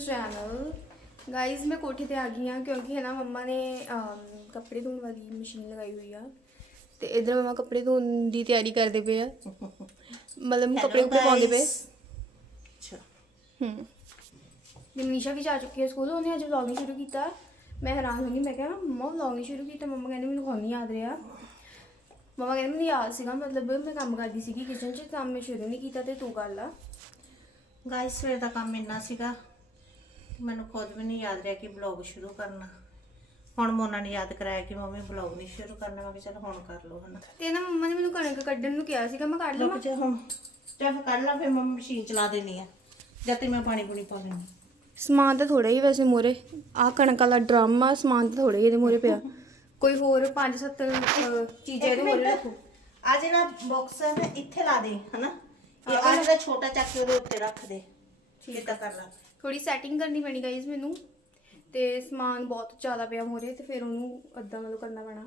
Channel. Guys ਮੈਂ ਕੋਠੇ ਤੇ ਆ ਗਈ ਹਾਂ ਕਿਉਂਕਿ ਹੈ ਨਾ ਮੰਮਾ ਨੇ ਕੱਪੜੇ ਧੋਣ ਵਾਲੀ ਮਸ਼ੀਨ ਲਗਾਈ ਹੋਈ ਆ। ਤੇ ਇਧਰ ਮੰਮਾ ਕੱਪੜੇ ਧੋਣ ਦੀ ਤਿਆਰੀ ਕਰਦੇ ਪਏ ਆ। ਮਤਲਬ ਕੱਪੜੇ ਉੱਪਰ ਪਾਉਂਦੇ ਪਏ। ਅੱਛਾ। ਹੂੰ। ਤੇ ਮਨੀਸ਼ਾ ਵੀ ਜਾ ਚੁੱਕੀ ਹੈ ਸਕੂਲ ਉਹਨੇ ਅੱਜ ਵਲੌਗ ਨਹੀਂ ਸ਼ੁਰੂ ਕੀਤਾ। ਮੈਂ ਹੈਰਾਨ ਹੋ ਗਈ ਮੈਂ ਕਿਹਾ ਮੰਮਾ ਵਲੌਗ ਨਹੀਂ ਸ਼ੁਰੂ ਕੀਤਾ? ਮੰਮਾ ਕਹਿੰਦੇ ਮੈਨੂੰ ਕੋਈ ਨਹੀਂ ਯਾਦ ਰਿਹਾ। ਮੰਮਾ ਕਹਿੰਦੇ ਮੈਨੂੰ ਯਾਦ ਸੀਗਾ ਮਤਲਬ ਮੈਂ ਕੰਮ ਕਰਦੀ ਸੀਗੀ ਕਿਚਨ 'ਚ ਤਾਂ ਮੈਂ ਸ਼ੁਰੂ ਨਹੀਂ ਕੀਤਾ ਤੇ ਤੂੰ ਕਰ ਲਾ। ਗਾਇਸ ਸਵੇਰ ਦਾ ਕੰਮ ਇੰਨਾ ਸੀਗਾ। ਮੈਨੂੰ ਖੁਦ ਵੀ ਨਹੀਂ ਯਾਦ ਰਿਹਾ ਕਿ ਬਲੌਗ ਸ਼ੁਰੂ ਕਰਨਾ। ਹੁਣ ਮੋਨਾ ਨੇ ਯਾਦ ਕਰਾਇਆ ਕਿ ਮੰਮੀ ਬਲੌਗ ਨਹੀਂ ਸ਼ੁਰੂ ਕਰਨਾ। ਮੈਂ ਕਿਹਾ ਚਲ ਹੁਣ ਕਰ ਲਓ ਹਨਾ। ਤੇ ਨਾ ਮੰਮਾ ਨੇ ਮੈਨੂੰ ਕਣਕ ਕੱਢਣ ਨੂੰ ਕਿਹਾ ਸੀਗਾ ਮੈਂ ਕੱਢ ਲਵਾਂ। ਜੇ ਹੁਣ ਜਦ ਕਰ ਲਾ ਫਿਰ ਮੰਮੀ ਮਸ਼ੀਨ ਚਲਾ ਦੇਣੀ ਆ। ਜਦ ਤੱਕ ਮੈਂ ਪਾਣੀ ਪੂਣੀ ਪਾ ਲੈਣੀ ਸਮਾਨ ਤਾਂ ਥੋੜਾ ਹੀ ਵੈਸੇ ਮੋਰੇ ਆ ਕਣਕ ਵਾਲਾ ਡਰਮ ਆ ਸਮਾਨ ਤਾਂ ਥੋੜਾ ਹੀ ਇਹਦੇ ਮੋਰੇ ਪਿਆ। ਕੋਈ ਹੋਰ 5-7 ਚੀਜ਼ਾਂ ਇਹਦੇ ਮੋਰੇ ਰੱਖੋ। ਆ ਜਿਹੜਾ ਬਾਕਸ ਹੈ ਨਾ ਇੱਥੇ ਲਾ ਦੇ ਹਨਾ। ਇਹ ਆ ਜਿਹੜਾ ਛੋਟਾ ਚੱਕ ਕੇ ਉਹਦੇ ਉੱਤੇ ਰੱਖ ਦੇ। ਠੀਕ ਤਾਂ ਕਰ ਲਾ। ਥੋੜੀ ਸੈਟਿੰਗ ਕਰਨੀ ਪੈਣੀ ਗਾਈਜ਼ ਮੈਨੂੰ ਤੇ ਸਮਾਨ ਬਹੁਤ ਜ਼ਿਆਦਾ ਪਿਆ ਮੋਰੇ ਤੇ ਫਿਰ ਉਹਨੂੰ ਅੱਧਾ ਮਤਲਬ ਕਰਨਾ ਪੈਣਾ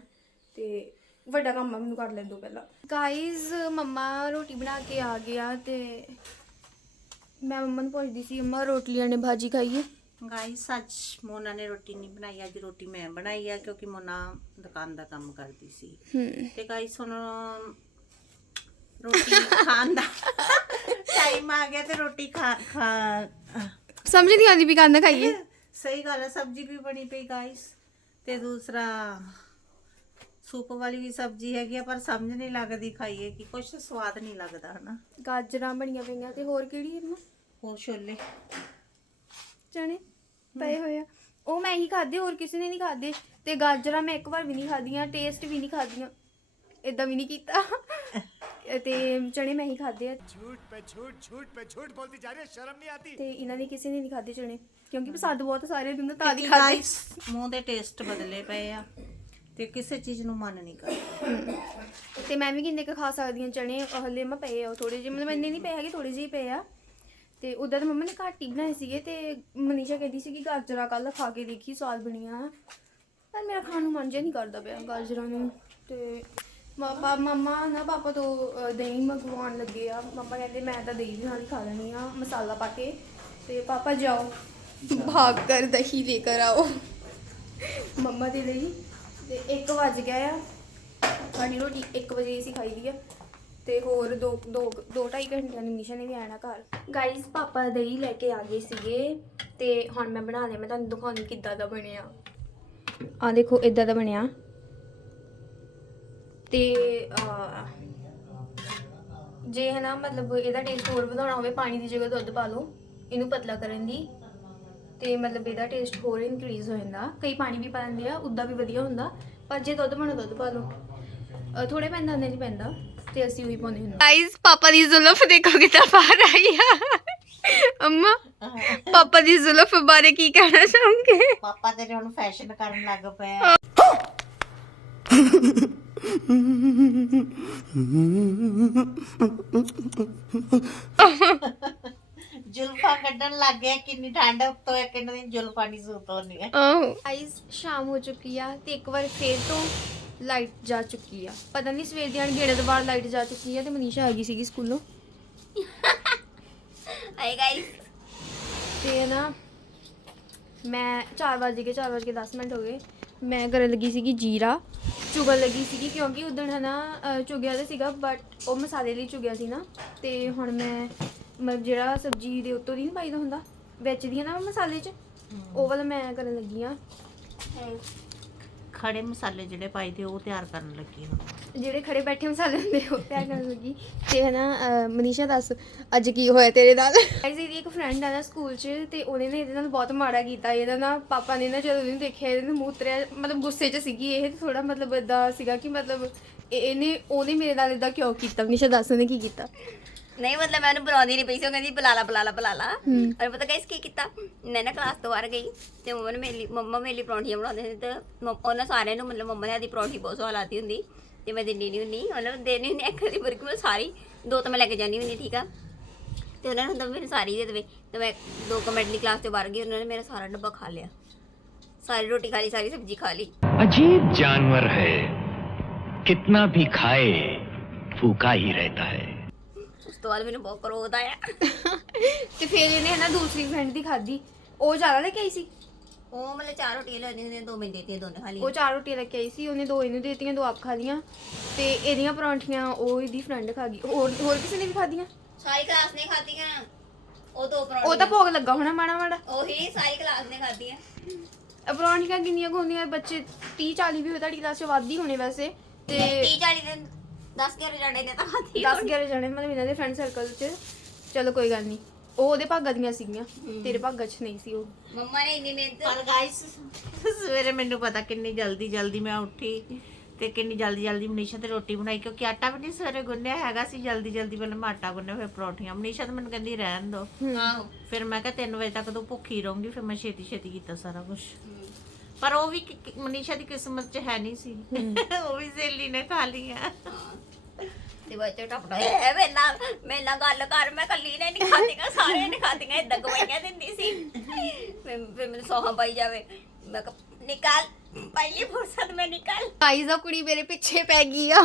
ਤੇ ਵੱਡਾ ਕੰਮ ਆ ਮੈਨੂੰ ਕਰ ਲੈਣ ਦੋ ਪਹਿਲਾਂ। ਗਾਈਜ਼ ਮੰਮਾ ਰੋਟੀ ਬਣਾ ਕੇ ਆ ਗਿਆ ਤੇ ਮੈਂ ਮੰਮਾ ਨੂੰ ਪੁੱਛਦੀ ਸੀ ਮੰਮਾ ਰੋਟੀਆਂ ਨੇ ਭਾਜੀ ਖਾਈਏ ਗਾਇਸ ਅੱਜ ਮੋਨਾ ਨੇ ਰੋਟੀ ਨਹੀਂ ਬਣਾਈ ਅੱਜ ਰੋਟੀ ਮੈਂ ਬਣਾਈ ਆ ਕਿਉਂਕਿ ਮੋਨਾ ਦੁਕਾਨ ਦਾ ਕੰਮ ਕਰਦੀ ਸੀ। ਹੂੰ। ਤੇ ਗਾਇਸ ਹੁਣ ਰੋਟੀ ਖਾਣ ਦਾ ਟਾਈਮ ਆ ਗਿਆ ਤੇ ਰੋਟੀ ਖਾ ਖਾ ਸਮਝ ਨਹੀਂ ਆਉਂਦੀ ਵੀ ਕਾਹਦਾ ਖਾਈਏ। ਸਹੀ ਗੱਲ ਹੈ ਸਬਜ਼ੀ ਵੀ ਬਣੀ ਪਈ ਗਾਇਸ ਤੇ ਦੂਸਰਾ ਸੂਪ ਵਾਲੀ ਵੀ ਸਬਜ਼ੀ ਹੈਗੀ ਆ ਪਰ ਸਮਝ ਨਹੀਂ ਲੱਗਦੀ ਖਾਈਏ ਕਿ ਕੁਛ ਸਵਾਦ ਨਹੀਂ ਲੱਗਦਾ ਹਨਾ। ਗਾਜਰਾਂ ਬਣੀਆਂ ਪਈਆਂ ਤੇ ਹੋਰ ਕਿਹੜੀ ਹੈ ਹੋਰ ਛੋਲੇ। ਚਣੇ ਪਏ ਹੋਏ ਆ। ਉਹ ਮੈਂ ਹੀ ਖਾਦੇ ਹੋਰ ਕਿਸੇ ਨੇ ਨਹੀਂ ਖਾਦੇ ਤੇ ਗਾਜਰਾਂ ਮੈਂ ਇੱਕ ਵਾਰ ਵੀ ਨਹੀਂ ਖਾਦੀਆਂ ਟੇਸਟ ਵੀ ਨਹੀਂ ਖਾਦੀਆਂ ਇਦਾਂ ਵੀ ਨਹੀਂ ਕੀਤਾ। ਤੇ ਚਣੇ ਮੈਂ ਹੀ ਖਾਦੇ ਆ। ਝੂਠ ਪੇ ਝੂਠ ਝੂਠ ਪੇ ਝੂਠ ਬੋਲਦੀ ਜਾ ਰਹੀ ਹੈ ਸ਼ਰਮ ਨਹੀਂ ਆਤੀ। ਤੇ ਇਹਨਾਂ ਨੇ ਕਿਸੇ ਨੇ ਨਹੀਂ ਖਾਦੇ ਚਣੇ ਕਿਉਂਕਿ ਪਸੰਦ ਬਹੁਤ ਸਾਰੇ ਦਿਨ ਤਾਂ ਦੀ ਖਾਦੇ ਮੂੰਹ ਦੇ ਟੇਸਟ ਬਦਲੇ ਪਏ ਆ ਤੇ ਕਿਸੇ ਚੀਜ਼ ਨੂੰ ਮਨ ਨਹੀਂ ਕਰਦਾ। ਤੇ ਮੈਂ ਵੀ ਕਿੰਨੇ ਕ ਖਾ ਸਕਦੀ ਹਾਂ ਚਣੇ ਹਲੇ ਮੈਂ ਪਏ ਆ ਥੋੜੇ ਜਿਹੇ ਮਤਲਬ ਇੰਨੇ ਨਹੀਂ ਪਏ ਹੈਗੇ ਥੋੜੇ ਜਿਹੇ ਪਏ ਆ। ਤੇ ਉਦਾਂ ਤਾਂ ਮੰਮਾ ਨੇ ਘੱਟ ਹੀ ਬਣਾਏ ਸੀਗੇ ਤੇ ਮਨੀਸ਼ਾ ਕਹਿੰਦੀ ਸੀ ਕਿ ਗਾਜਰਾਂ ਕੱਲ ਖਾ ਕੇ ਦੇਖੀ ਸਵਾਦ ਬਣੀਆਂ। ਪਰ ਮੇਰਾ ਖਾਣ ਨੂੰ ਮਨ ਜਿਹਾ ਨਹੀਂ ਕਰਦਾ ਪਿਆ ਗਾਜਰਾਂ ਨੂੰ ਤੇ ਪਾਪਾ ਮੰਮਾ ਨਾ ਪਾਪਾ ਤੋਂ ਅ, ਦਹੀਂ ਮੰਗਵਾਉਣ ਲੱਗੇ ਆ। ਪਾਪਾ ਕਹਿੰਦੇ ਮੈਂ ਤਾਂ ਦਹੀਂ ਦੇ ਨਾਲ ਹੀ ਖਾ ਲੈਣੀ ਆ ਮਸਾਲਾ ਪਾ ਕੇ। ਤੇ ਪਾਪਾ ਜਾਓ। ਭਾਗ ਕਰ ਦਹੀਂ ਲੈ ਕਰ ਆਓ। ਮੰਮਾ ਦੇ ਲਈ। ਤੇ 1 ਵਜ ਗਿਆ ਆ। ਸਾਡੀ ਰੋਟੀ 1 ਵਜੇ ਅਸੀਂ ਖਾਈ ਦੀ ਆ। ਤੇ ਹੋਰ 2 2 2 2.5 ਘੰਟਿਆਂ ਨੂੰ ਨਿਸ਼ਾ ਨੇ ਵੀ ਆਣਾ ਘਰ। ਗਾਈਸ ਪਾਪਾ ਦਹੀਂ ਲੈ ਕੇ ਆ ਗਏ ਸੀਗੇ। ਤੇ ਹੁਣ ਮੈਂ ਬਣਾ ਲਿਆ। ਮੈਂ ਤੁਹਾਨੂੰ ਦਿਖਾਉਂਦੀ ਕਿੱਦਾਂ ਦਾ ਬਣਿਆ। ਆ ਦੇਖੋ ਇਦਾਂ ਦਾ ਬਣਿਆ। ਤੇ ਜੇ ਹੈ ਨਾ ਮਤਲਬ ਇਹਦਾ ਟੇਸਟ ਹੋਰ ਵਧਾਉਣਾ ਹੋਵੇ ਪਾਣੀ ਦੀ ਜਗ੍ਹਾ ਦੁੱਧ ਪਾ ਲਓ ਇਹਨੂੰ ਪਤਲਾ ਕਰਨ ਦੀ। ਤੇ ਮਤਲਬ ਇਹਦਾ ਟੇਸਟ ਹੋਰ ਇਨਕਰੀਜ਼ ਹੋ ਜਾਂਦਾ। ਕਈ ਪਾਣੀ ਵੀ ਪਾ ਦਿੰਦੇ ਆ ਉਦਾਂ ਵੀ ਵਧੀਆ ਹੁੰਦਾ ਪਰ ਜੇ ਦੁੱਧ ਪਾਣਾ ਦੁੱਧ ਪਾ ਲਓ। ਥੋੜੇ ਪੈਂਦਾ ਨਹੀਂ ਪੈਂਦਾ ਤੇ ਅਸੀਂ ਉਹੀ ਪਾਉਂਦੇ ਹੁੰਦੇ ਗਾਇਸ ਪਾਪਾ ਦੀ ਜ਼ੁਲਫ ਦੇਖੋ ਕਿੱਦਾਂ ਬਾਹਰ ਆਈ ਆ। ਅੰਮਾ ਪਾਪਾ ਦੀ ਜ਼ੁਲਫ ਬਾਰੇ ਕੀ ਕਹਿਣਾ ਚਾਹੋਗੇ? ਪਾਪਾ ਤੇਰੇ ਹੁਣ ਫੈਸ਼ਨ ਕਰਨ ਲੱਗ ਪਿਆ ਜੁਲਫਾ ਕੱਢਣ ਲੱਗ ਗਿਆ ਕਿੰਨੀ ਠੰਡ ਉੱਤੋਂ ਇੱਕ ਇਹਨਾਂ ਦੀ ਜੁਲਫਾ ਨਹੀਂ ਸੂਤ ਹੋਣੀ ਹੈ ਆਹੋ। ਗਾਇਸ ਸ਼ਾਮ ਹੋ ਚੁੱਕੀ ਆ ਤੇ ਇੱਕ ਵਾਰ ਫੇਰ ਤੋਂ ਲਾਈਟ ਜਾ ਚੁੱਕੀ ਆ। ਪਤਾ ਨਹੀਂ ਸਵੇਰ ਦੀ ਅਣਗੇੜੇ ਤੋਂ ਬਾਅਦ ਲਾਈਟ ਜਾ ਚੁੱਕੀ ਆ ਤੇ ਮਨੀਸ਼ਾ ਆ ਗਈ ਸੀਗੀ ਸਕੂਲੋਂ। ਹਾਈ ਗਾਇਸ ਤੇ ਨਾ ਮੈਂ 4 ਵਜੇ ਕੇ 4 ਵਜੇ ਕੇ 10 ਮਿੰਟ ਹੋ ਗਏ। ਮੈਂ ਕਰਨ ਲੱਗੀ ਸੀਗੀ ਜੀਰਾ। ਚੁਗਣ ਲੱਗੀ ਸੀਗੀ ਕਿਉਂਕਿ ਉਦੋਂ ਹੈ ਨਾ ਅ, ਚੁਗਿਆ ਤਾਂ ਸੀਗਾ ਬਟ ਉਹ ਮਸਾਲੇ ਲਈ ਚੁਗਿਆ ਸੀ ਨਾ। ਤੇ ਹੁਣ ਮੈਂ ਮਤਲਬ ਜਿਹੜਾ ਸਬਜ਼ੀ ਦੇ ਉੱਤੋਂ ਦੀ ਨਹੀਂ ਪਾਈਦਾ ਹੁੰਦਾ ਵਿੱਚ ਦੀਆਂ ਨਾ ਮਸਾਲੇ 'ਚ? ਉਹ ਵਾਲਾ ਮੈਂ ਕਰਨ ਲੱਗੀ ਆ। ਖੜੇ ਮਸਾਲੇ ਜਿਹੜੇ ਪਾਈਦੇ ਉਹ ਤਿਆਰ ਕਰਨ ਲੱਗੀ ਹਾਂ। ਜਿਹੜੇ ਖੜੇ ਬੈਠੇ ਮਸਾਲੇ ਹੁੰਦੇ ਉਹ ਤਿਆਰ ਕਰਨ ਲੱਗੀ। ਤੇ ਹੈ ਨਾ ਅ, ਮਨੀਸ਼ਾ ਦੱਸ ਅੱਜ ਕੀ ਹੋਇਆ ਤੇਰੇ ਨਾਲ? ਗਾਇਸ ਇਹਦੀ ਇੱਕ ਫਰੈਂਡ ਆ ਨਾ ਸਕੂਲ 'ਚ ਤੇ ਉਹਨੇ ਨਾ ਇਹਦੇ ਨਾਲ ਬਹੁਤ ਮਾੜਾ ਕੀਤਾ। ਇਹਦਾ ਨਾ ਪਾਪਾ ਨੇ ਨਾ ਜਦੋਂ ਇਹਨੂੰ ਦੇਖਿਆ ਇਹਦੇ ਮੂੰਹ ਉਤਰਿਆ ਮਤਲਬ ਗੁੱਸੇ 'ਚ ਸੀਗੀ ਇਹ ਥੋੜਾ ਮਤਲਬ ਇਦਾਂ ਸੀਗਾ ਕਿ ਮਤਲਬ ਇਹ- ਇਹਨੇ ਉਹਨੇ ਮੇਰੇ ਨਾਲ ਇਦਾਂ ਕਿਉਂ ਕੀਤਾ? ਮਨੀਸ਼ਾ ਦੱਸ ਉਹਨੇ ਕੀ ਕੀਤਾ? ਨਹੀਂ ਮਤਲਬ ਮੈਂ ਉਹਨੂੰ ਬੁਲਾਉਂਦੀ ਨਹੀਂ ਪਈ ਸੀ ਉਹ ਕਹਿੰਦੀ ਬੁਲਾ ਲਾ ਬੁਲਾ ਲਾ ਬੁਲਾ ਲਾ ਔਰ ਪਤਾ ਗਾਇਸ ਕੀ ਕੀਤਾ ਮੈਂ ਨਾ ਕਲਾਸ ਤੋਂ ਬਾਹਰ ਗਈ ਤੇ ਮੰਮਾ ਨੇ ਮੇਰੇ ਲਈ ਮੰਮਾ ਮੇਰੇ ਲਈ ਪਰੌਂਠੀਆਂ ਬਣਾਉਂਦੇ ਸੀ ਤੇ ਮੰਮ- ਉਹਨਾਂ ਸਾਰਿਆਂ ਨੂੰ ਮਤਲਬ ਮੰਮਾ ਨੇ ਆਦੀ ਪਰੌਂਠੀ ਬਹੁਤ ਸਵਾਦ ਆਤੀ ਹੁੰਦੀ ਤੇ ਮੈਂ ਦਿੰਦੀ ਨਹੀਂ ਹੁੰਦੀ ਮਤਲਬ ਦੇਣੀ ਹੁੰਦੀ ਇੱਕ ਦੀ ਬਰਕ ਮੈਂ ਸਾਰੀ ਦੋ ਤਾਂ ਮੈਂ ਲੈ ਕੇ ਜਾਂਦੀ ਹੁੰਦੀ ਠੀਕ ਆ ਤੇ ਉਹਨਾਂ ਨੇ ਹੁੰਦਾ ਵੀ ਮੈਨੂੰ ਸਾਰੀ ਦੇ ਦੇਵੇ ਤੇ ਮੈਂ ਦੋ ਕੁ ਮਿੰਟ ਲਈ ਕਲਾਸ ਤੋਂ ਬਾਹਰ ਗਈ ਉਹਨਾਂ ਨੇ ਮੇਰਾ ਸਾਰਾ ਡੱਬਾ ਖਾ ਲਿਆ ਸਾਰੀ ਰੋਟੀ ਖਾ ਲਈ ਸਾਰੀ ਸਬਜ਼ੀ ਖਾ ਲਈ अजीब जानवर है कितना भी खाए फूका ही रहता है ਉਸ ਤੋਂ ਬਾਅਦ ਮੈਨੂੰ ਬਹੁਤ ਕਰੋਧ ਆਇਆ। ਤੇ ਫਿਰ ਇਹਨੇ ਹੈ ਨਾ ਦੂਸਰੀ ਫਰੈਂਡ ਦੀ ਖਾਧੀ। ਉਹ ਜ਼ਿਆਦਾ ਲੈ ਕੇ ਆਈ ਸੀ? ਉਹ ਮਤਲਬ ਚਾਰ ਰੋਟੀਆਂ ਲੈ ਆਉਂਦੀਆਂ ਦੋ ਮੈਂ ਦੇਤੀਆਂ ਦੋਨੇ ਖਾ ਉਹ ਲਈਆਂ ਚਾਰ ਰੋਟੀਆਂ ਲੈ ਕੇ ਆਈ ਸੀ ਉਹਨੇ ਦੋ ਇਹਨੂੰ ਦੇ ਦਿੱਤੀਆਂ ਦੋ ਆਪ ਖਾ ਲੀਆਂ ਤੇ ਇਹਦੀਆਂ ਪਰੌਂਠੀਆਂ ਉਹ ਇਹਦੀ ਫਰੈਂਡ ਖਾ ਗਈ। ਹੋਰ ਹੋਰ ਕਿਸੇ ਨੇ ਵੀ ਖਾਧੀਆਂ? ਸਾਰੀ ਕਲਾਸ ਨੇ ਖਾਧੀਆਂ। ਉਹ ਦੋ ਉਹ ਤਾਂ ਪਰੌਂਠੇ ਭੋਗ ਲੱਗਾ ਹੋਣਾ ਮਾੜਾ ਮਾੜਾ। ਉਹੀ ਸਾਰੀ ਕਲਾਸ ਨੇ ਖਾਧੀਆਂ। ਇਹ ਪਰੌਂਠੀਆਂ ਕਿੰਨੀਆਂ ਕੁ ਹੁੰਦੀਆਂ? ਬੱਚੇ 30 40 ਵੀ ਹੋਏ ਤੁਹਾਡੀ ਕਲਾਸ 'ਚ ਵੱਧ ਹੀ ਹੋਣੇ ਵੈਸੇ। ਤੇ 30 40 ਦਿਨ 10 11 ਜਣੇ ਨੇ ਤਾਂ ਖਾਧੀ 10 11 ਜਣੇ ਮਤਲਬ ਇਹਨਾਂ ਦੇ ਫਰੈਂਡ ਸਰਕਲ 'ਚ। ਚਲੋ ਕੋਈ ਗੱਲ ਨਹੀਂ। ਉਹ ਉਹਦੇ ਭਾਗਾਂ ਦੀਆਂ ਸੀਗੀਆਂ। ਤੇਰੇ ਭਾਗਾਂ 'ਚ ਨਹੀਂ ਸੀ ਉਹ। ਮੰਮਾ ਨੇ ਇੰਨੀ ਮਿਹਨਤ ਪਰ ਗਾਇਸ ਸਵੇਰੇ ਮੈਨੂੰ ਪਤਾ ਕਿੰਨੀ ਜਲਦੀ ਜਲਦੀ ਮੈਂ ਉੱਠੀ ਤੇ ਕਿੰਨੀ ਜਲਦੀ ਜਲਦੀ ਮਨੀਸ਼ਾ ਤੇ ਰੋਟੀ ਬਣਾਈ ਕਿਉਂਕਿ ਆਟਾ ਵੀ ਨਹੀਂ ਸਵੇਰੇ ਗੁੰਨਿਆ ਹੈਗਾ ਸੀ ਜਲਦੀ ਜਲਦੀ ਪਹਿਲਾਂ ਮੈਂ ਆਟਾ ਗੁੰਨਿਆ ਫਿਰ ਪਰੌਂਠੀਆਂ। ਮਨੀਸ਼ਾ ਤਾਂ ਮੈਨੂੰ ਕਹਿੰਦੀ ਰਹਿਣ ਦੋ। ਆਹੋ। ਫਿਰ ਮੈਂ ਕਿਹਾ 3 ਵਜੇ ਤੱਕ ਤੂੰ ਭੁੱਖੀ ਰਹੂੰਗੀ। ਫਿਰ ਮੈਂ ਛੇਤੀ ਛੇਤੀ ਕੀਤਾ ਸਾਰਾ ਕੁਝ ਪਰ ਉਹ ਵੀ ਕਿ- ਕਿ- ਮਨੀਸ਼ਾ ਦੀ ਕਿਸਮਤ 'ਚ ਹੈ ਨਹੀਂ ਸੀ। ਉਹ ਵੀ ਸਹੇਲੀ ਨੇ ਖਾ ਲੀਆਂ ਤੇ ਬੱਚੇ ਟਪੜਾ ਹੈ ਮੇਰੇ ਨਾਲ ਮੇਰੇ ਨਾਲ ਗੱਲ ਕਰ ਮੈਂ ਕੱਲੀ ਨੇ ਨਹੀਂ ਖਾਧੀਆਂ ਸਾਰਿਆਂ ਨੇ ਖਾਧੀਆਂ ਇਦਾਂ ਗਵਾਈਆਂ ਦਿੰਦੀ ਸੀ। ਫਿਰ ਫਿਰ ਮੈਨੂੰ ਸੋਹਾਂ ਪਾਈ ਜਾਵੇ। ਮੈਂ ਕਿਹਾ ਨਿਕਾਲ ਪਹਿਲੀ ਫੁਰਸਤ ਮੈਂ ਨਿਕਾਲ। ਗਾਈਜ਼ ਆ ਕੁੜੀ ਮੇਰੇ ਪਿੱਛੇ ਪੈ ਗਈ ਆ।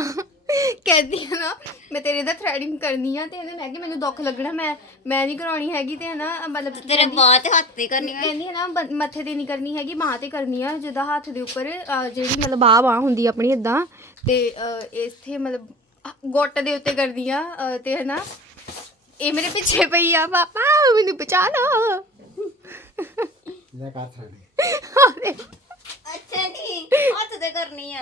ਕਹਿੰਦੀ ਆ ਨਾ ਮੈਂ ਤੇਰੇ ਦਾ ਥ੍ਰੈਡਿੰਗ ਕਰਨੀ ਆ ਤੇ ਇਹਨੇ ਮੈਂ ਕਿ ਮੈਨੂੰ ਦੁੱਖ ਲੱਗਣਾ ਮੈਂ ਮੈਂ ਨਹੀਂ ਕਰਾਉਣੀ ਹੈਗੀ ਤੇ ਨਾ ਮਤਲਬ ਤੇਰੇ ਬਾਤ ਹੱਥ ਤੇ ਕਰਨੀ ਹੈ ਕਹਿੰਦੀ ਹੈ ਨਾ ਬ- ਮੱਥੇ ਤੇ ਨਹੀਂ ਕਰਨੀ ਹੈਗੀ ਬਾਂਹ ਤੇ ਕਰਨੀ ਆ ਜਿਹਦਾ ਹੱਥ ਦੇ ਉੱਪਰ ਅਹ, ਜਿਹੜੀ ਮਤਲਬ ਬਾਹ ਬਾਹ ਹੁੰਦੀ ਆ ਆਪਣੀ ਇਦਾਂ ਤੇ ਅਹ, ਇੱਥੇ ਮਤਲਬ ਅਹ, ਗੁੱਟ ਦੇ ਉੱਤੇ ਕਰਦੀ ਆ ਅਹ, ਤੇ ਹੈ ਨਾ ਇਹ ਮੇਰੇ ਪਿੱਛੇ ਪਈ ਆ ਪਾਪਾ ਮੈਨੂੰ ਬਚਾ ਲਓ। ਅੱਛਾ ਨਹੀਂ ਹੱਥ ਤੇ ਕਰਨੀ ਆ।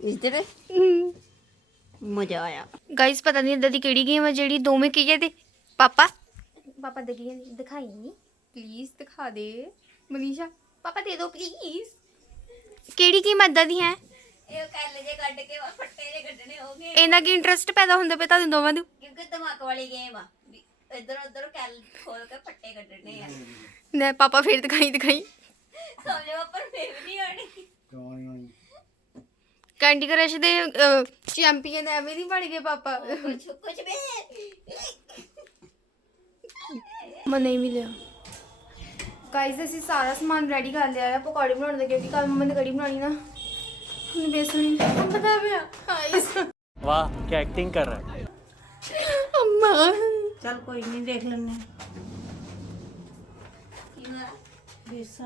ਦੇ ਮਜ਼ਾ ਆਇਆ। ਗਾਇਸ ਪਤਾ ਨਹੀਂ ਇਦਾਂ ਦੀ ਕਿਹੜੀ ਗੇਮ ਹੈ ਜਿਹੜੀ ਦੋਵੇਂ ਕੀ ਤੇ ਪਾਪਾ? ਪਾਪਾ ਦੇ ਗੇਮ ਦਿਖਾਈ ਨਹੀਂ। ਪਲੀਜ਼ ਦਿਖਾ ਦੇ। ਮਨੀਸ਼ਾ ਪਾਪਾ ਦੇ ਦਿਓ ਪਲੀਜ਼ ਕਿਹੜੀ ਗੇਮ ਏਦਾਂ ਦੀ ਹੈ ਇਹ ਕੱਲ ਜੇ ਕੱਢ ਕੇ ਵਾ ਫੱਟੇ ਜੇ ਕੱਢਣੇ ਹੋਗੇ ਇਹਨਾਂ ਕੀ ਇੰਟਰਸਟ ਪੈਦਾ ਹੁੰਦਾ ਪਿਆ ਤੁਹਾਨੂੰ ਦੋਵਾਂ ਨੂੰ? ਕਿਉਂਕਿ ਦਿਮਾਗ ਵਾਲੀ ਗੇਮ ਆ। ਵੀ ਇੱਧਰ ਉੱਧਰ ਕੱਲ ਖੋਲ ਕੇ ਫੱਟੇ ਕੱਢਣੇ ਆ। ਨਾ ਪਾਪਾ ਫੇਰ ਦਿਖਾਈ ਦਿਖਾਈ। ਸਮਝੋ ਪਰ ਫੇਰ ਨਹੀਂ ਆਣੀ ਕੈਂਡੀ ਕ੍ਰਸ਼ ਦੇ ਚੈਂਪੀਅਨ ਐਵੇਂ ਨਹੀਂ ਬਣ ਗਏ ਪਾਪਾ। ਕੁਝ ਵੀ ਮੈਂ ਨਹੀਂ ਮਿਲਿਆ। ਗਾਇਸ ਅਸੀਂ ਸਾਰਾ ਸਮਾਨ ਰੈਡੀ ਕਰ ਲਿਆ ਆ ਪਕੌੜੇ ਬਣਾਉਣ ਦਾ ਕਿਉਂਕਿ ਕੱਲ ਮੰਮਾ ਨੇ ਕੜੀ ਬਣਾਣੀ ਨਾ। ਹੁਣ ਬੇਸਣੀ ਹੁਣ ਪਤਾ ਪਿਆ ਗਾਇਸ ਵਾਹ ਕੀ ਐਕਟਿੰਗ ਕਰ ਰਹਾ? ਹੈ ਅੰਮਾ। ਚਲ ਕੋਈ ਨਹੀਂ ਦੇਖ ਲੈਣੇ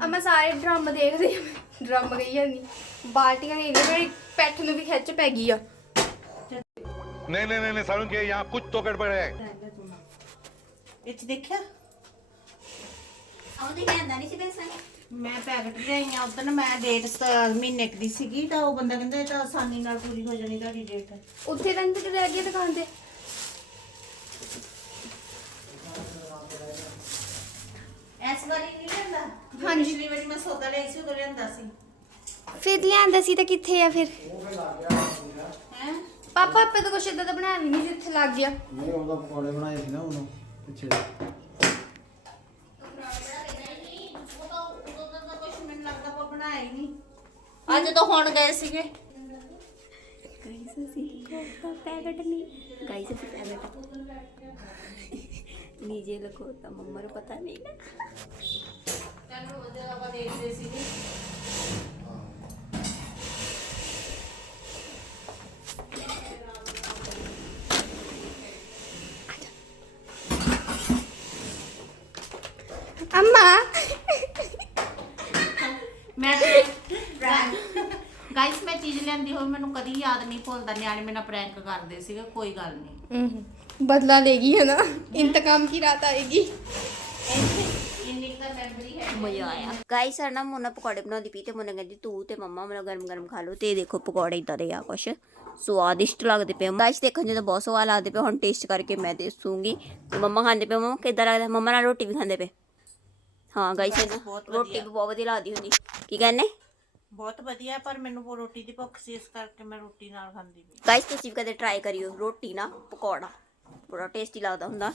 ਅਮਾ ਸਾਰੇ ਡਰਾਮਾ ਦੇਖਦੇ ਰਹੀ ਡਰਮ ਗਈ ਜਾਂਦੀ ਬਾਲਟੀਆਂ ਨੇ ਮੇਰੀ ਪੈਠ ਨੂੰ ਵੀ ਖਿੱਚ ਪੈ ਗਈ ਆ। ਨਹੀਂ ਨਹੀਂ ਨਹੀਂ ਸਾਨੂੰ ਕਿ ਯਹਾਂ ਕੁਝ ਤੋਂ ਗੜਬੜ ਹੈ। ਵਿੱਚ ਦੇਖਿਆ? ਆਉਂਦੀ ਕਹਿੰਦਾ ਨਹੀਂ ਸੀ ਬੇਸਨ ਮੈਂ ਪੈਕਟ ਲਿਆਈ ਉਦੋਂ ਮੈਂ ਡੇਟ ਮਹੀਨੇ ਕੁ ਦੀ ਸੀਗੀ ਤਾਂ ਉਹ ਬੰਦਾ ਕਹਿੰਦਾ ਇਹ ਤਾਂ ਆਸਾਨੀ ਨਾਲ ਪੂਰੀ ਹੋ ਜਾਣੀ ਤੁਹਾਡੀ ਡੇਟ ਉੱਥੇ ਤਾਂ ਤੇ ਰਹਿ ਗਈ ਦੁਕਾਨ ਤੇ। ਇਸ ਵਾਰੀ ਨਹੀਂ ਲੈਂਦਾ ਹਾਂਜੀ। ਪਿਛਲੀ ਵਾਰੀ ਮੈਂ ਸੌਦਾ ਲਿਆਈ ਸੀ ਉਦੋਂ ਲਿਆਂਦਾ ਸੀ। ਫਿਰ ਲਿਆਂਦਾ ਸੀ ਤਾਂ ਕਿੱਥੇ ਆ ਫਿਰ? ਹੈ? ਪਾਪਾ ਆਪੇ ਤਾਂ ਕੁਛ ਇਦਾਂ ਦਾ ਬਣਾਇਆ ਵੀ ਨਹੀਂ ਜਿੱਥੇ ਲੱਗ ਗਿਆ। ਨਹੀਂ ਉਹਦਾ ਪਕੌੜੇ ਬਣਾਏ ਸੀ ਨਾ ਉਹਨੂੰ ਪਿੱਛੇ। ਮੈਨੂੰ ਲੱਗਦਾ ਆਪਾਂ ਬਣਾਇਆ ਹੀ ਨਹੀਂ ਅੱਜ ਤਾਂ ਹੁਣ ਗਏ ਸੀਗੇ। ਗਾਈਸ ਅਸੀਂ ਪੈਕਟ ਨਹੀਂ ਗਾਈਸ ਅਸੀਂ ਪੈਕਟ ਨੀਜੇ ਲਖੋ ਤਾਂ ਮੰਮਾ ਨੂੰ ਪਤਾ ਨਹੀਂ ਨਾ ਤੈਨੂੰ ਉਹਦੇ ਆਪਾਂ ਦੇਖਦੇ ਸੀਗੇ ਅੰਮਾ ਮੈਂ ਗਾਇਸ ਮੈਂ ਚੀਜ਼ ਲੈਂਦੀ ਹੋਈ ਮੈਨੂੰ ਕਦੀ ਯਾਦ ਨਹੀਂ ਭੁੱਲਦਾ ਨਿਆਣੇ ਮੇਰੇ ਨਾਲ ਪ੍ਰੈਂਕ ਕਰਦੇ ਸੀਗੇ ਕੋਈ ਗੱਲ ਨਹੀਂ। ਬਦਲਾ ਲੇਗੀ ਹੈ ਨਾ ਇੰਤਕਾਮ ਕੀ ਰਾਤ ਆਏਗੀ। ਇੰਨੀ ਤਾਂ ਮੈਮਰੀ ਹੈ ਮਜ਼ਾ ਆਇਆ। ਗਾਈਸ ਆ ਨਾ ਮੋਨਾ ਪਕੌੜੇ ਬਣਾਉਂਦੀ ਪਈ ਤੇ ਮੋਨਾ ਕਹਿੰਦੀ ਤੂੰ ਤੇ ਮੰਮਾ ਮੈਨੂੰ ਗਰਮ ਗਰਮ ਖਾ ਲਓ ਤੇ ਦੇਖੋ ਪਕੌੜੇ ਇਦਾਂ ਦੇ ਆ ਕੁਛ। ਸਵਾਦਿਸ਼ਟ ਲੱਗਦੇ ਪਏ ਗਾਈਸ ਦੇਖਣ ਜਦੋਂ ਬਹੁਤ ਸਵਾਦ ਲੱਗਦੇ ਪਏ ਹੁਣ ਟੇਸਟ ਕਰਕੇ ਮੈਂ ਦੱਸੂਗੀ ਤੇ ਮੰਮਾ ਖਾਂਦੇ ਪਏ ਮੰਮਾ ਕਿੱਦਾਂ ਲੱਗਦਾ? ਮੰਮਾ ਨਾਲ ਰੋਟੀ ਵੀ ਖਾਂਦੇ ਪਏ? ਹਾਂ ਗਾਈਸ ਬਹੁਤ ਰੋਟੀ ਵੀ ਬਹੁਤ ਵਧੀਆ ਲੱਗਦੀ ਹੁੰਦੀ। ਕੀ ਕਹਿੰਦੇ? ਬਹੁਤ ਵਧੀਆ, ਪਰ ਮੈਨੂੰ ਰੋਟੀ ਦੀ ਭੁੱਖ ਸੀ, ਇਸ ਕਰਕੇ ਮੈਂ ਰੋਟੀ ਨਾਲ ਖਾਂਦੀ ਪਈ। ਗਾਈਸ ਤੁਸੀਂ ਵੀ ਕਦੇ ਟਰਾਈ ਕਰਿਓ। ਰੋਟੀ ਨਾ, ਪਕੌੜਾ। ਬੜਾ ਟੇਸਟੀ ਲੱਗਦਾ ਹੁੰਦਾ।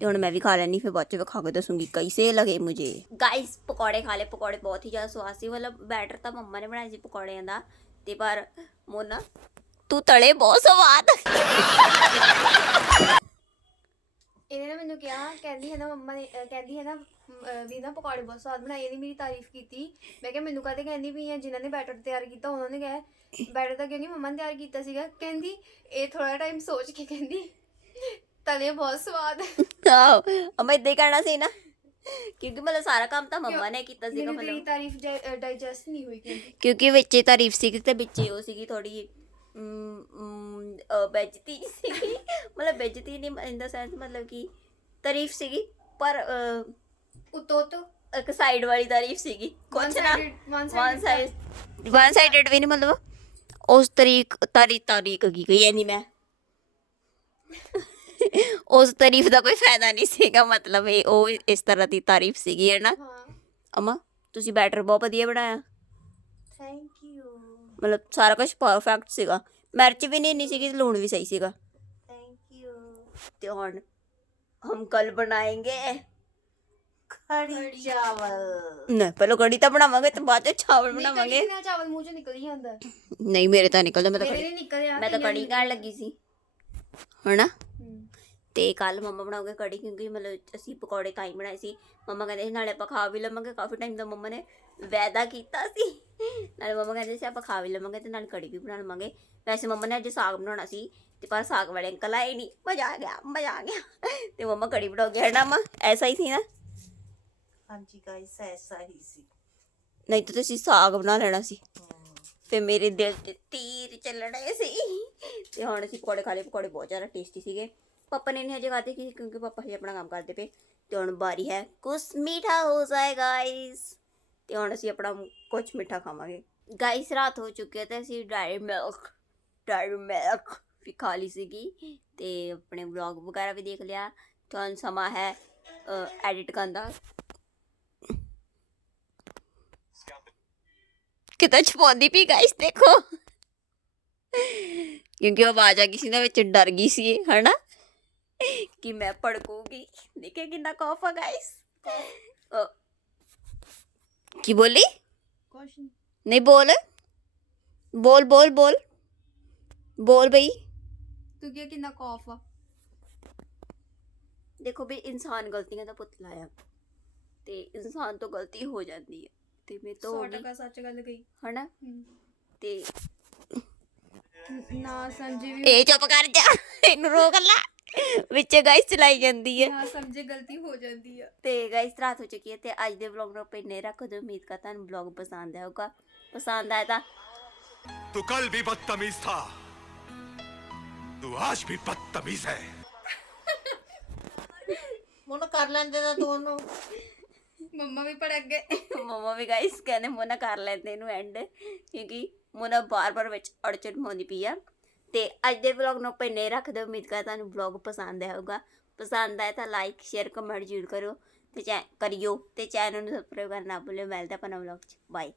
ਤੇ ਹੁਣ ਮੈਂ ਵੀ ਖਾ ਲੈਣੀ ਫਿਰ ਬਾਅਦ ਚ ਖਾ ਕੇ ਦੱਸੂਗੀ ਕੈਸੇ ਲਗੇ ਮੁਝੇ। ਗਾਇਸ ਪਕੌੜੇ ਖਾ ਲਏ। ਪਕੌੜੇ ਬਹੁਤ ਹੀ ਜ਼ਿਆਦਾ ਸਵਾਦ ਸੀ। ਮਤਲਬ ਬੈਟਰ ਤਾਂ ਮੰਮਾ ਨੇ ਬਣਾਇਆ ਸੀ ਪਕੌੜਿਆਂ ਦਾ। ਤੇ ਪਰ ਮੋਨਾ, ਤੂੰ ਤਲੇ ਬਹੁਤ ਸਵਾਦ। ਇਹਨੇ ਨਾ ਮੈਨੂੰ ਕਿਹਾ ਕਹਿੰਦੀ ਹੈ ਨਾ ਮੰਮਾ ਨੇ ਅਹ ਕਹਿੰਦੀ ਹੈ ਨਾ ਅਹ ਵੀ ਨਾ ਪਕੌੜੇ ਬਹੁਤ ਸਵਾਦ ਬਣਾਏ ਇਹਨੇ ਮੇਰੀ ਤਾਰੀਫ ਕੀਤੀ। ਮੈਂ ਕਿਹਾ ਮੈਨੂੰ ਕਾਹਦੇ ਕਹਿੰਦੀ ਵੀ ਆ? ਜਿਨ੍ਹਾਂ ਨੇ ਬੈਟਰ ਤਿਆਰ ਕੀਤਾ ਉਹਨਾਂ ਨੇ ਕਿਹਾ ਬੈਟਰ ਤਾਂ ਕਿਉਂ ਨਹੀਂ ਮੰਮਾ ਨੇ ਤਿਆਰ ਕੀਤਾ ਸੀਗਾ? ਕਹਿੰਦੀ ਇਹ ਥੋੜਾ ਟਾਈਮ ਸੋਚ ਕੇ ਕਹਿੰਦੀ ਤਲੇ ਬਹੁਤ ਸਵਾਦ ਆਓ ਅਮਾ ਇਦਾਂ ਹੀ ਕਹਿਣਾ ਸੀ ਨਾ। ਕਿਉਂਕਿ ਮਤਲਬ ਸਾਰਾ ਕੰਮ ਤਾਂ ਮੰਮਾ ਨੇ ਕੀਤਾ ਸੀਗਾ ਮੈਨੂੰ ਤੇਰੀ ਮਤਲਬ। ਤਾਰੀਫ ਡਾਈਜੈਸਟ ਨਹੀਂ ਹੋਈ ਕਹਿੰਦੀ। ਕਿਉਂਕਿ ਵਿੱਚੇ ਤਾਰੀਫ ਸੀਗੀ ਤੇ ਵਿੱਚੇ ਉਹ ਸੀਗੀ ਥੋੜੀ ਬੇਇੱਜ਼ਤੀ ਸੀਗੀ। ਮਤਲਬ ਬੇਇੱਜ਼ਤੀ ਨਹੀਂ ਇਨ ਦਾ ਸੈਂਸ ਮਤਲਬ ਕਿ ਤਾਰੀਫ ਸੀਗੀ ਪਰ ਉਤੋਂ ਤੋਂ ਇੱਕ ਸਾਈਡ ਵਾਲੀ ਤਾਰੀਫ ਸੀਗੀ ਕੁਛ ਨਾ। ਵਨ ਸਾਈਡ ਵਨ ਸਾਈਡਡ ਵੀ ਨਹੀਂ ਮਤਲਬ। ਉਸ ਤਰੀਕ ਤਾਰੀ ਤਾਰੀਕ ਕੀ ਗਈ ਨਹੀਂ ਮੈਂ। ਉਸ ਤਾਰੀਫ ਦਾ ਕੋਈ ਫਾਇਦਾ ਨਹੀਂ ਸੀਗਾ ਮਤਲਬ ਇਹ ਉਹ ਇਸ ਤਰ੍ਹਾਂ ਦੀ ਤਾਰੀਫ ਸੀਗੀ ਹੈ ਨਾ। ਅਮਾ ਤੁਸੀਂ ਬੈਟਰ ਬਹੁਤ ਵਧੀਆ ਬਣਾਇਆ। ਥੈਂਕ ਮਤਲਬ ਸਾਰਾ ਕੁਝ ਪਰਫੈਕਟ ਸੀਗਾ। ਮਿਰਚ ਵੀ ਨਹੀਂ ਇੰਨੀ ਸੀਗੀ ਤੇ ਲੂਣ ਵੀ ਸਹੀ ਸੀਗਾ। ਥੈਂਕ ਯੂ ਤੇ ਹੁਣ ਹਮ ਕੱਲ ਬਣਾਏਂਗੇ ਖੜੀ ਚਾਵਲ। ਨਾ ਪਹਿਲਾਂ ਕੜੀ ਤਾਂ ਬਣਾਵਾਂਗੇ ਤੇ ਬਾਅਦ ਚ ਚਾਵਲ ਬਣਾਵਾਂਗੇ। ਨਾ ਚਾਵਲ ਮੂੰਹ ਚੋਂ ਨਿਕਲ ਹੀ ਜਾਂਦਾ ਨਹੀਂ ਮੇਰੇ ਤਾਂ ਨਿਕਲਦਾ ਮੈਂ ਤਾਂ ਮੇਰੇ ਕੜੀ ਨਹੀਂ ਨਿਕਲਿਆ ਮੈਂ ਤਾਂ ਕਈਆਂ ਕੜੀ ਖਾਣ ਲੱਗੀ ਸੀ। ਹਮ। ਤੇ ਕੱਲ ਮੰਮਾ ਬਣਾਉਗੇ ਕੜੀ ਕਿਉਂਕਿ ਮਤਲਬ ਅਸੀਂ ਪਕੌੜੇ ਤਾਂ ਹੀ ਬਣਾਏ ਸੀ। ਮੰਮਾ ਕਹਿੰਦੇ ਸੀ ਨਾਲੇ ਆਪਾਂ ਖਾ ਵੀ ਲਵਾਂਗੇ। ਕਾਫੀ ਟਾਈਮ ਦਾ ਮੰਮਾ ਨੇ ਵਾਅਦਾ ਕੀਤਾ ਸੀ। ਨਾਲੇ ਮੰਮਾ ਕਹਿੰਦੇ ਸੀ ਆਪਾਂ ਖਾ ਵੀ ਲਵਾਂਗੇ ਤੇ ਨਾਲ ਕੜੀ ਵੀ ਬਣਾ ਲਵਾਂਗੇ। ਵੈਸੇ ਮੰਮਾ ਨੇ ਅੱਜ ਸਾਗ ਬਣਾਉਣਾ ਸੀ ਤੇ ਪਰ ਸਾਗ ਵਾਲੇ ਅੰਕਲ ਆਏ ਨਹੀਂ ਮਜ਼ਾ ਆ ਗਿਆ ਮਜ਼ਾ ਆ ਗਿਆ। ਤੇ ਮੰਮਾ ਕੜੀ ਬਣਾਉਗੇ ਹੈ ਨਾ ਮੰਮਾ? ਐਸਾ ਹੀ ਸੀ ਨਾ? ਹਾਂਜੀ ਗਾਇਸ ਐਸਾ ਹੀ ਸੀ। ਨਹੀਂ ਤਾਂ ਤੁਸੀਂ ਸਾਗ ਬਣਾ ਲੈਣਾ ਸੀ। ਫੇ ਮੇਰੇ ਦਿਲ 'ਚ ਤੀਰ ਚੱਲਣੇ ਸੀ। ਤੇ ਹੁਣ ਅਸੀਂ ਪਕੌੜੇ ਖਾ ਲਏ। ਪਕੌੜੇ ਬਹੁਤ ਜ਼ਿਆਦਾ ਟੇਸਟੀ ਸੀਗੇ। ਪਾਪਾ ਨੇ ਨਹੀਂ ਹਜੇ ਖਾਦੇ ਕਿ ਕਿਉਂਕਿ ਪਾਪਾ ਹਜੇ ਆਪਣਾ ਕੰਮ ਕਰਦੇ ਪਏ ਤੇ ਹੁਣ ਬਾਰੀ ਹੈ। ਕੁਛ ਮਿੱਠਾ ਹੋ ਜਾਏ ਗਾਇਸ ਤੇ ਹੁਣ ਅਸੀਂ ਆਪਣਾ ਕੁਝ ਮਿੱਠਾ ਖਾਵਾਂਗੇ। ਗਾਇਸ ਰਾਤ ਹੋ ਚੁੱਕੀ ਹੈ ਤੇ ਅਸੀਂ ਡਾਇਰੀ ਮਿਲਕ ਡਾਇਰੀ ਮਿਲਕ ਵੀ ਖਾ ਲਈ ਸੀਗੀ ਤੇ ਆਪਣੇ ਵਲੌਗ ਵਗੈਰਾ ਵੀ ਦੇਖ ਲਿਆ। ਤੁਹਾਨੂੰ ਸਮਾਂ ਹੈ ਐਡਿਟ ਕਰਨ ਦਾ। ਕਿਤਾ ਛਪਾਉਂਦੀ ਪਈ ਗਾਇਸ ਦੇਖੋ। ਕਿਉਂਕਿ ਉਹ ਆਵਾਜ਼ ਆ ਗਈ ਸੀ ਨਾ ਵਿੱਚ ਡਰ ਗਈ ਸੀ ਇਹ, ਹਨਾ? ਕਿ ਮੈਂ ਪੜਕੂਗੀ ਦੇਖੇ ਕਿੰਨਾ ਕੌਫ ਆ ਗਾਇਸ ਕੀ ਬੋਲੀ ਕੁਛ ਨਹੀਂ ਨਹੀਂ ਬੋਲ ਬੋਲ ਬੋਲ ਬੋਲ ਬੋਲ ਬਈ ਤੂੰ ਕੀ ਕਿੰਨਾ ਕੌਫ ਆ ਦੇਖੋ ਵੀ ਇਨਸਾਨ ਗਲਤੀਆਂ ਦਾ ਪੁਤਲਾ ਆ ਤੇ ਇਨਸਾਨ ਤੋਂ ਗਲਤੀ ਹੋ ਜਾਂਦੀ ਹੈ ਤੇ ਮੇਰੇ ਤੋਂ ਹੋ ਗਈ ਸੱਚ ਗੱਲ ਗਈ ਹਨਾ ਤੇ ਨਾ ਵੀ ਇਹ ਚੁੱਪ ਕਰ ਜਾ ਇਹਨੂੰ ਰੋਕ ਲੈ ਵਿੱਚ ਗਾਇਸ ਚਲਾਈ ਜਾਂਦੀ ਹੈ ਨਾ ਸਮਝੇ ਗਲਤੀ ਹੋ ਜਾਂਦੀ ਆ ਤੇ ਗਾਇਸ ਰਾਤ ਹੋ ਚੁੱਕੀ ਹੈ ਤੇ ਅੱਜ ਦੇ ਵਲੌਗ ਨੂੰ ਆਪਾਂ ਇੰਨੇ ਰੱਖ ਦਿਓ ਉਮੀਦ ਕਰਦਾ ਤੁਹਾਨੂੰ ਵਲੌਗ ਪਸੰਦ ਆਇਆ ਹੋਊਗਾ ਪਸੰਦ ਆਇਆ ਤਾਂ तू कल भी बदतमीज था तू आज भी बदतमीज है ਹੁਣ ਕਰ ਲੈਂਦੇ ਤਾਂ ਤੂੰ ਉਹਨੂੰ ਮੰਮਾ ਵੀ ਪੜ ਗਏ ਮਮਾ ਵੀ ਗਾਇਸ ਕਹਿੰਦੇ ਮੋਨਾ ਕਰ ਲੈਂਦੇ ਇਹਨੂੰ ਐਂਡ ਕਿਉਂਕਿ ਮੋਨਾ ਬਾਰ-ਬਾਰ ਵਿੱਚ ਅੜਚਣ ਪਾਉਂਦੀ ਪਈ ਆ ਤੇ ਅੱਜ ਦੇ ਵਲੌਗ ਨੂੰ ਆਪਾਂ ਇੰਨੇ ਰੱਖ ਦਿਓ ਉਮੀਦ ਕਰਦਾ ਤੁਹਾਨੂੰ ਵਲੌਗ ਪਸੰਦ ਆਇਆ ਹੋਊਗਾ ਪਸੰਦ ਆਇਆ ਤਾਂ ਲਾਈਕ ਸ਼ੇਅਰ ਕਮੈਂਟ ਜ਼ਰੂਰ ਕਰੋ ਤੇ ਚੈ ਕਰਿਓ ਤੇ ਚੈਨਲ ਨੂੰ ਸਬਸਕ੍ਰਾਈਬ ਕਰਨਾ ਨਾ ਭੁੱਲਿਓ। ਮਿਲਦਾ ਆਪਾਂ ਨਵੇਂ ਵਲੌਗ 'ਚ। ਬਾਏ